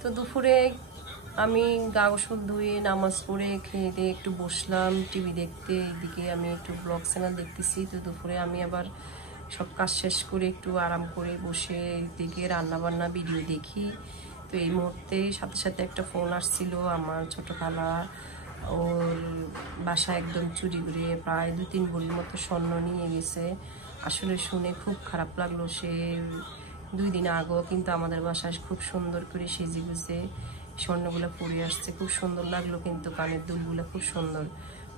তো দুপুরে আমি গা গোসল ধুয়ে নামাজ পড়ে খেয়ে দিয়ে একটু বসলাম টিভি দেখতে। এদিকে আমি একটু ব্লগ চ্যানেল দেখতেছি। তো দুপুরে আমি আবার সব কাজ শেষ করে একটু আরাম করে বসে এদিকে রান্নাবান্না ভিডিও দেখি। তো এই মুহূর্তে সাথে সাথে একটা ফোন আসছিল। আমার ছোট খালা ওর বাসা একদম চুরি করে প্রায় 2-3 ভরির মতো স্বর্ণ নিয়ে গেছে। আসলে শুনে খুব খারাপ লাগলো। সে 2 দিন আগেও কিন্তু আমাদের বাসায় খুব সুন্দর করে সেজে গুছে স্বর্ণগুলো পরে আসছে, খুব সুন্দর লাগলো। কিন্তু কানের দুলগুলো খুব সুন্দর,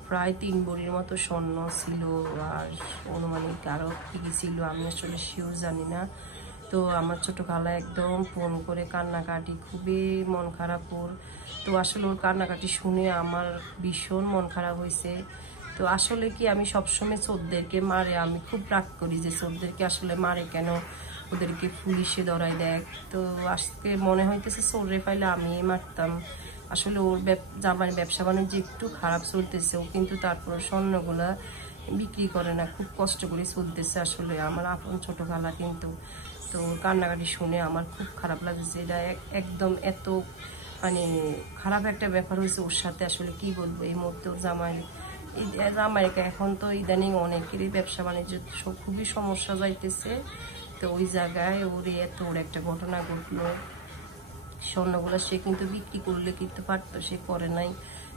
প্রায় 3 ভরির মতো স্বর্ণ ছিল। আর অনুমানিক আরও কি ছিল আমি আসলে শিওর জানি না। তো আমার ছোট খালা একদম ফোন করে কান্নাকাটি, খুবই মন খারাপ ওর। তো আসলে ওর কান্নাকাটি শুনে আমার ভীষণ মন খারাপ হয়েছে। তো আসলে কি আমি সবসময় চোরদেরকে মারে, আমি খুব রাগ করি যে চোরদেরকে আসলে মারে কেন, ওদেরকে পুলিশে ধরাই দেয়। তো আজকে মনে হইতেছে চোরে পাইলে আমি মারতাম। আসলে ওর জামার ব্যবসা বাণিজ্য একটু খারাপ চলতেছে, ও কিন্তু তারপর স্বর্ণগুলা বিক্রি করে না, খুব কষ্ট করে চলতেছে আসলে আমার আপন ছোট খালা। কিন্তু তো কান্নাকাটি শুনে আমার খুব খারাপ লাগছে। এটা একদম এত মানে খারাপ একটা ব্যাপার হয়েছে ওর সাথে। আসলে কি বলবো, এই মুহূর্তে জামাইকে এখন তো ইদানিং অনেকেরই ব্যবসা বাণিজ্য খুবই সমস্যা যাইতেছে। তো ওই জায়গায় ওর একটা ঘটনা ঘটলো। স্বর্ণগুলো সে কিন্তু বিক্রি করলে কিন্তু পারতো, সে করে নাই।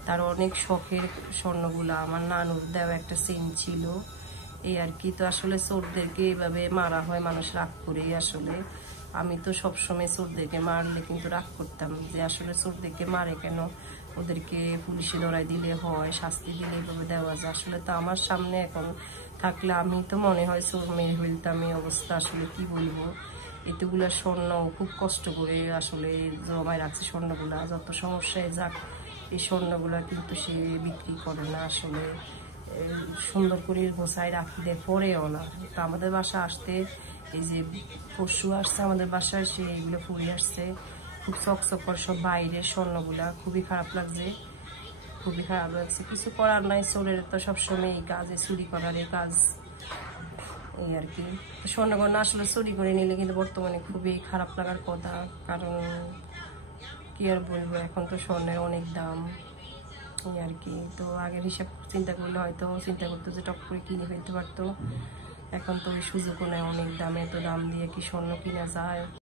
তার অনেক শখের স্বর্ণগুলো, আমার নানুর দেওয়া একটা চেন ছিল, এই আর কি। তো আসলে চোরদেরকে এইভাবে মারা হয়, মানুষ রাগ করেই। আসলে আমি তো সবসময় চোরদেরকে মারলে কিন্তু রাগ করতাম যে আসলে চোরদেরকে মারে কেন, ওদেরকে পুলিশে ধরাই দিলে হয়, শাস্তি দিলে এইভাবে দেওয়া যায়। আসলে তো আমার সামনে এখন থাকলে আমি তো মনে হয় চোর মেরে ফেলতাম। এই অবস্থা আসলে কি বলবো। এতগুলা স্বর্ণ খুব কষ্ট করে আসলে জমায় রাখছে স্বর্ণগুলা, যত সমস্যায় যাক এই স্বর্ণগুলা কিন্তু সে বিক্রি করে না। আসলে সুন্দর করে গোছায় রাখি দেয়, পরেও না। তো আমাদের বাসা আসতে এই যে পরশু আসছে আমাদের বাসায়, সে এগুলো পরে আসছে, খুব চকচক করে সব বাইরের স্বর্ণগুলা। খুবই খারাপ লাগছে, খুবই খারাপ লাগছে। কিছু করার নাই, চোরের তো সবসময় এই কাজে, চুরি করার এই কাজ, এই আর কি। স্বর্ণগয়না আসলে চুরি করে নিলে কিন্তু বর্তমানে খুবই খারাপ লাগার কথা। কারণ কি আর বলবো, এখন তো স্বর্ণের অনেক দাম, এই আর কি। তো আগের হিসাব চিন্তা করলে হয়তো চিন্তা করতো যে টক করে কিনে ফেলতে পারতো। এখন তো ওই সুযোগও নেই, অনেক দামে, এত দাম দিয়ে কি স্বর্ণ কিনা যায়।